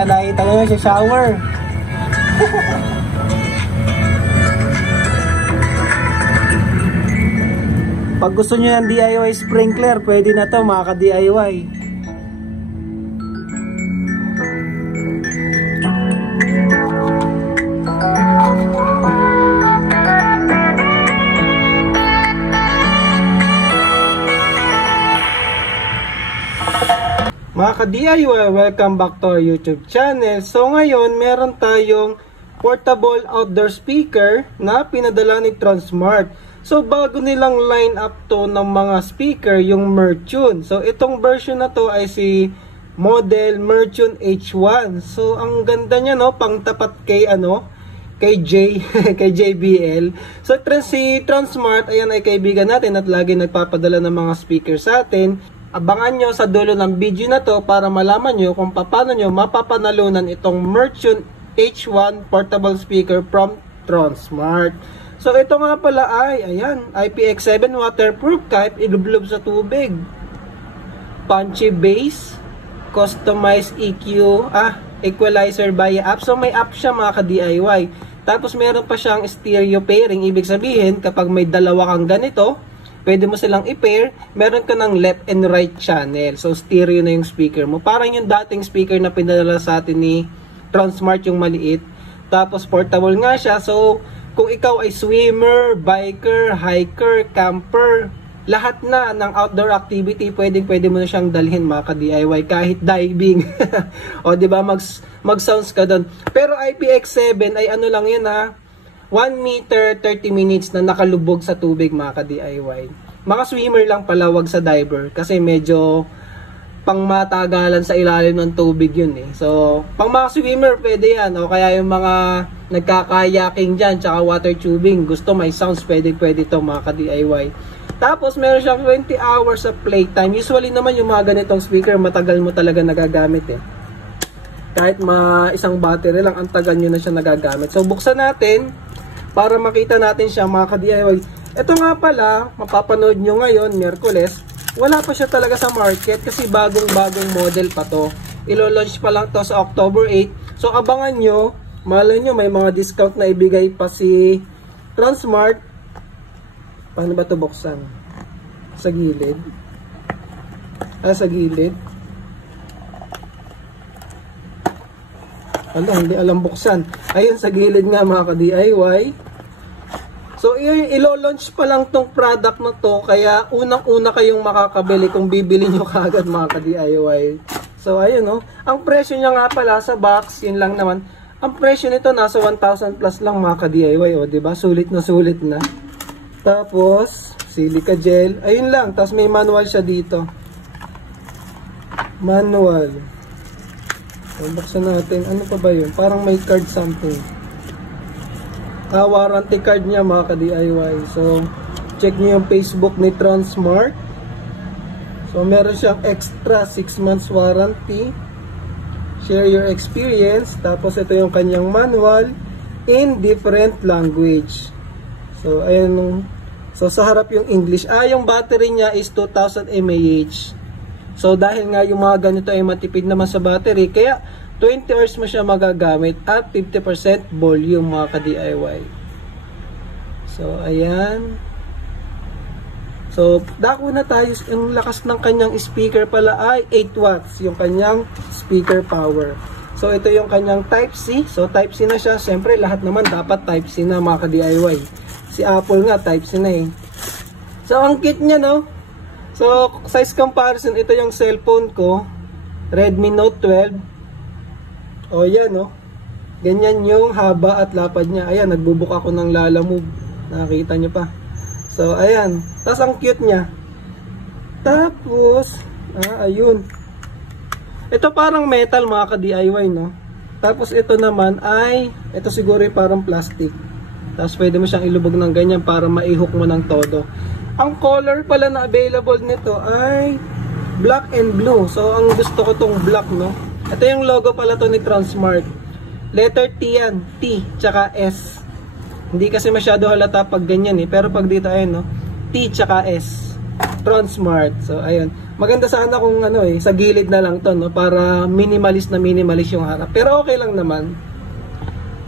Ayan, nakita nyo siya shower. Pag gusto nyo ng DIY sprinkler, pwede na to mga ka-DIY. Mga ka-DIY, welcome back to our YouTube channel. So ngayon, meron tayong portable outdoor speaker na pinadala ni Transmart. So bago nilang line up to ng mga speaker, yung Mertune. So itong version na to ay si model Mertune H1. So ang ganda niya, no, pang tapat kay kay kay JBL. So si Transmart, ayan, ay kaibigan natin at lagi nagpapadala ng mga speaker sa atin. Abangan nyo sa dulo ng video na to para malaman nyo kung paano nyo mapapanalunan itong Mertune H1 portable speaker from Transmart. So ito nga pala ay, ayan, IPX7 waterproof kahit ilublob sa tubig. Punchy bass, customized EQ, equalizer via app. So may app siya mga ka-DIY. Tapos meron pa siyang stereo pairing. Ibig sabihin, kapag may dalawa kang ganito, pwede mo silang i-pair. Meron ka ng left and right channel. So stereo na yung speaker mo. Parang yung dating speaker na pinadala sa atin ni Transmart, yung maliit. Tapos portable nga siya. So kung ikaw ay swimmer, biker, hiker, camper, lahat na ng outdoor activity, pwede mo na siyang dalhin mga ka-DIY, kahit diving. O di ba, mag-sounds ka doon. Pero IPX7 ay ano lang yun 1 meter 30 minutes na nakalubog sa tubig mga ka-DIY. Mga swimmer lang pala, wag sa diver, kasi medyo pang matagalan sa ilalim ng tubig yun eh. So, pang mga swimmer pwede yan, o kaya yung mga nagkakayaking dyan, tsaka water tubing, gusto may sounds, pwede to mga ka-DIY. Tapos meron siyang 20 hours of playtime. Usually naman yung mga ganitong speaker, matagal mo talaga nagagamit eh. Kahit isang battery lang, ang tagal nyo na siya nagagamit. So buksan natin para makita natin siya mga ka-DIY. Ito nga pala, mapapanood nyo ngayon, Miyerkules. Wala pa siya talaga sa market kasi bagong model pa to. Ilo-launch pa lang to sa October 8. So abangan nyo, malay nyo may mga discount na ibigay pa si Transmart. Paano ba ito buksan? Sa gilid. Sa gilid. Hindi alam buksan. Ayun, sa gilid nga mga ka-DIY. So, ilo-launch pa lang tong product na to, kaya unang-una kayong makakabili kung bibili nyo kagad mga ka-DIY. So, ayun no. Ang presyo niya nga pala sa box, yun lang naman. Ang presyo nito nasa 1,000 plus lang mga ka-DIY, o diba? Sulit na. Tapos, silica gel. Ayun lang. Tapos may manual siya dito. Manual. So, buksan natin. Ano pa ba yun? Parang may card something. Warranty card niya mga ka-DIY. So, check nyo yung Facebook ni Transmart. So, meron siyang extra 6 months warranty. Share your experience. Tapos, ito yung kanyang manual in different language. So, ayan. So, sa harap yung English. Yung battery niya is 2000 mAh. So, dahil nga yung mga ganito ay matipid naman sa battery, kaya 20 hours mo siya magagamit at 50% volume mga ka-DIY. So, ayan. So, dako na tayo. Yung lakas ng kanyang speaker pala ay 8 watts. Yung kanyang speaker power. So, ito yung kanyang Type-C. So, Type-C na siya. Siyempre, lahat naman dapat Type-C na mga ka-DIY. Si Apple nga, Type-C na eh. So, ang kit niya, no? So, size comparison, ito yung cellphone ko. Redmi Note 12. O yan, no? Ganyan yung haba at lapad niya. Ayan, nagbubuk ako ng Lalamove. Nakakita nyo pa. So, ayan. Tapos, ang cute niya. Tapos, ayun. Ito parang metal, mga ka-DIY, no? Tapos, ito naman ay, ito siguro yung parang plastic. Tapos, pwede mo siyang ilubog ng ganyan para maihok mo ng todo. Ang color pala na available nito ay black and blue. So, ang gusto ko tong black, no? Ito yung logo pala to ni Transmart. Letter T yan. T, tsaka S. Hindi kasi masyado halata pag ganyan eh. Pero pag dito, ayun, no? T, tsaka S. Transmart. So, ayun. Maganda sana kung ano sa gilid na lang to, no, para minimalist yung harap. Pero okay lang naman.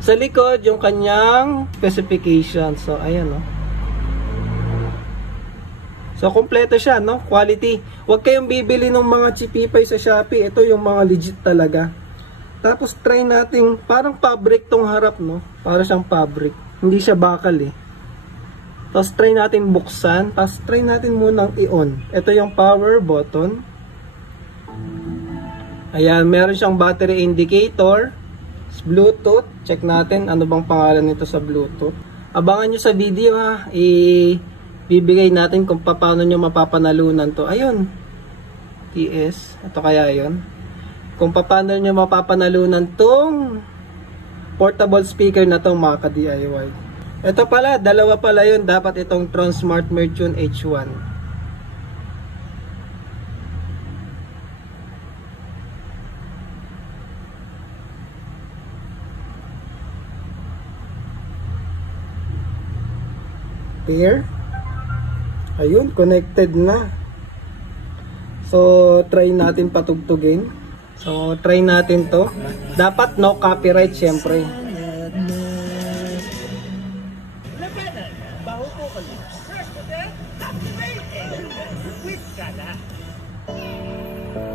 Sa likod, yung kanyang specification. So, ayan, no. So, kompleto siya, no? Quality. Huwag kayong bibili ng mga chipipay sa Shopee. Ito yung mga legit talaga. Tapos, try natin, parang fabric tong harap, no? Para siyang fabric. Hindi siya bakal, eh. Tapos try natin buksan, tapos try natin munang i-on. Ito yung power button. Ayan, meron siyang battery indicator. Bluetooth, check natin ano bang pangalan nito sa Bluetooth. Abangan nyo sa video ha, ibibigay natin kung paano nyo mapapanalunan to. Ayun, PS, ito kaya yun. Kung paano nyo mapapanalunan tong portable speaker na to mga ka-DIY. Ito pala, dalawa pala yun. Dapat itong Transmart Mertune H1. Pair. Ayun, connected na. So, try natin patugtugin. So, try natin to. Dapat no copyright syempre.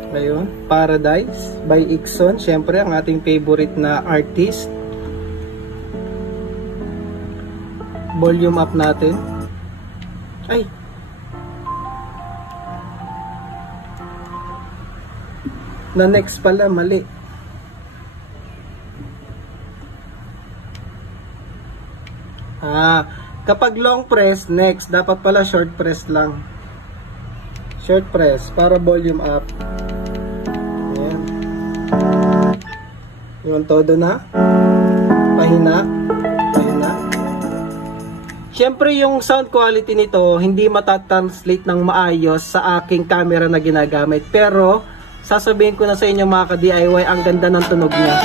Ayun, Paradise by Ixon, syempre ang ating favorite na artist. Volume up natin. Ay. Na next pala, mali. Kapag long press, next. Dapat pala short press lang. Short press para volume up. Ayan. Yung todo na. Pahina. Pahina. Siyempre yung sound quality nito, hindi matatranslate ng maayos sa aking camera na ginagamit. Pero, sasabihin ko na sa inyo mga ka-DIY, ang ganda ng tunog niya.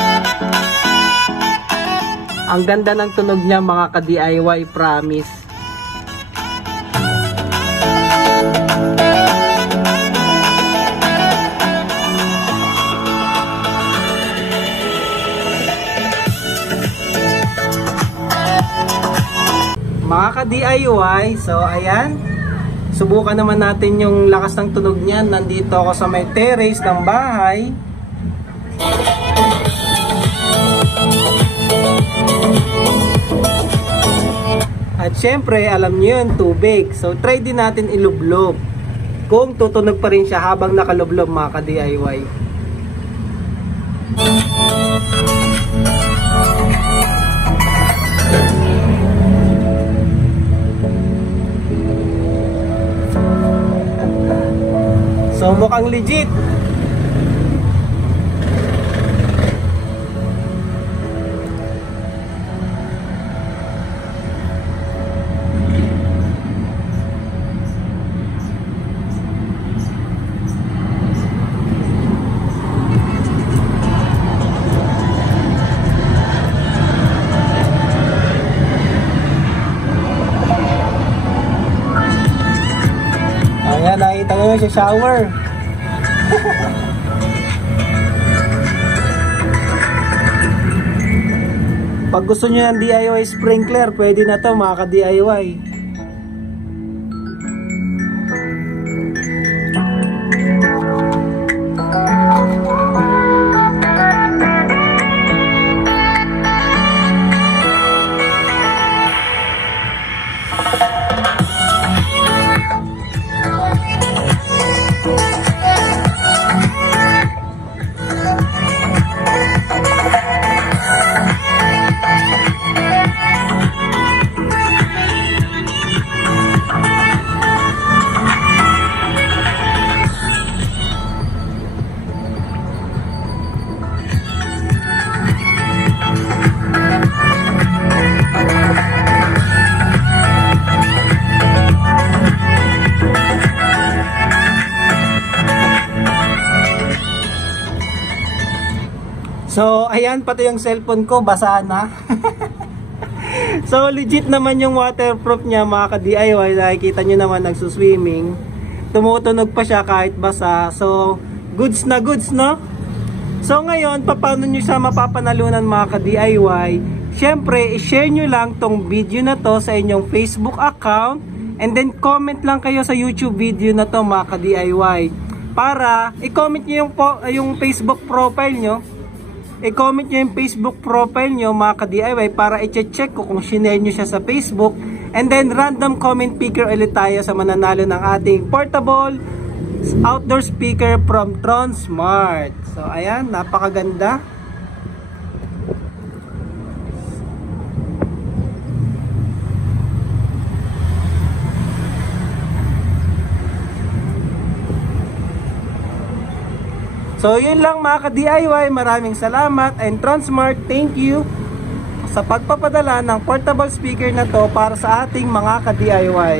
Ang ganda ng tunog niya mga ka-DIY, promise. Mga ka-DIY, so ayan. Subukan naman natin yung lakas ng tunog niyan. Nandito ako sa may terrace ng bahay. At syempre, alam niyo yun, tubig. So, try din natin ilublob. Kung tutunog pa rin siya habang nakalublob mga ka-DIY. So, mukhang legit. Ayan, nakita nyo sa shower. Pag gusto nyo ng DIY sprinkler, pwede na to mga ka-DIY. So, ayan, pati yung cellphone ko, basa na. So, legit naman yung waterproof niya mga ka-DIY. Nakikita nyo naman nagsuswimming. tumutunog pa siya kahit basa. So, goods na goods, no? So ngayon, paano nyo siya mapapanalunan mga ka-DIY? Syempre, i-share nyo lang tong video na to sa inyong Facebook account, and then comment lang kayo sa YouTube video na to mga ka-DIY. Para i-comment nyo yung Facebook profile nyo. I-comment nyo yung Facebook profile nyo mga ka-DIY para i-check ko kung sinare nyo siya sa Facebook. And then random comment picker ulit tayo sa mananalo ng ating portable outdoor speaker from Tronsmart. So ayan, napakaganda. So yun lang mga ka-DIY, maraming salamat, and Tronsmart, thank you sa pagpapadala ng portable speaker na to para sa ating mga ka-DIY.